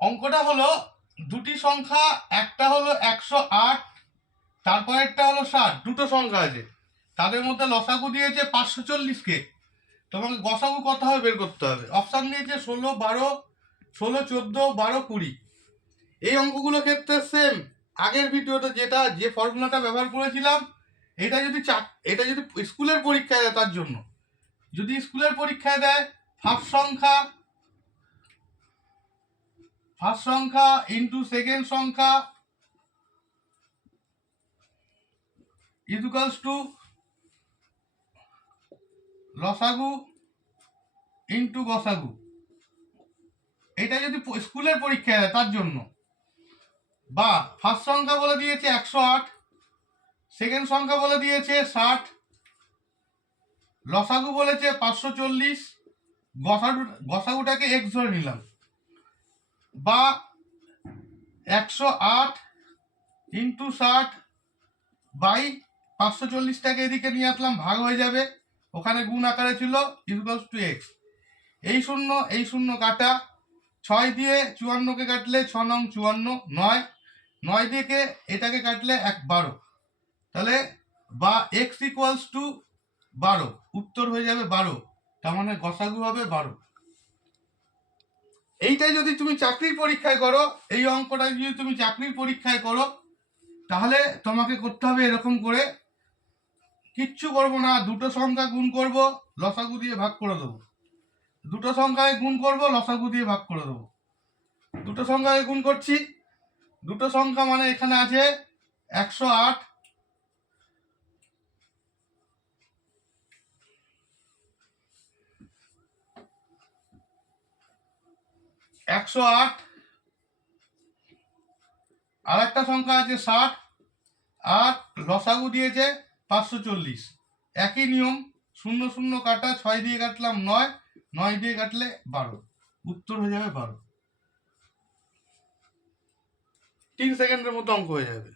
অঙ্কটা হলো দুটি সংখ্যা, একটা হলো 108, তারপরেরটা হলো 60। দুটো সংখ্যা আছে, তাদের মধ্যে লসাগু দিয়েছে 540কে। তোমাকে গসাগু কত হবে বের করতে হবে। অপশান দিয়েছে 16, 12, 16, 14, 12, 20। এই অঙ্কগুলো ক্ষেত্রে সেম আগের ভিডিওতে যে ফর্মুলাটা ব্যবহার করেছিলাম। এটা যদি স্কুলের পরীক্ষায় দেয়, তার জন্য যদি স্কুলের পরীক্ষায় দেয়, ফার্স্ট সংখ্যা ইন্টু সেকেন্ড সংখ্যা ইকুয়ালস টু লসাগু ইন্টু গসাগু। এটা যদি স্কুলের পরীক্ষায় দেয়, তার জন্য। বা ফার্স্ট সংখ্যা বলে দিয়েছে 108, সেকেন্ড সংখ্যা বলে দিয়েছে 60, লসাগু বলেছে 540, গসাগুটাকে এক্স ধরে নিলাম। বা 108 ইন্টু 60 বাই 540টাকে এদিকে নিয়ে আসলাম, ভাগ হয়ে যাবে, ওখানে গুণ আকারে ছিল, ইকুয়ালস টু এক্স। এই শূন্য কাটা, 6 দিয়ে 54কে কাটলে 6 নং 54, 9 দিয়ে এটাকে কাটলে 12। তাহলে বা এক্স ইকুয়ালস টু 12, উত্তর হয়ে যাবে 12। তার মানে গসাগু হবে 12। এইটাই যদি তুমি চাকরির পরীক্ষায় করো, এই অঙ্কটা যদি তুমি চাকরির পরীক্ষায় করো, তাহলে তোমাকে করতে হবে এরকম করে, কিচ্ছু করবো না, দুটো সংখ্যা গুণ করব, লসাগু দিয়ে ভাগ করে দেবো। দুটো সংখ্যায় গুণ করব, লসাগু দিয়ে ভাগ করে দেবো। দুটো সংখ্যায় গুণ করছি, দুটো সংখ্যা মানে এখানে আছে 108, আর একটা সংখ্যা আছে 60, আর লসাগু দিয়েছে 540। একই নিয়ম, 0 কাটা, 6 দিয়ে কাটলাম 9 দিয়ে কাটলে 12, উত্তর হয়ে যাবে 12। 3 সেকেন্ডের মতো অঙ্ক হয়ে যাবে।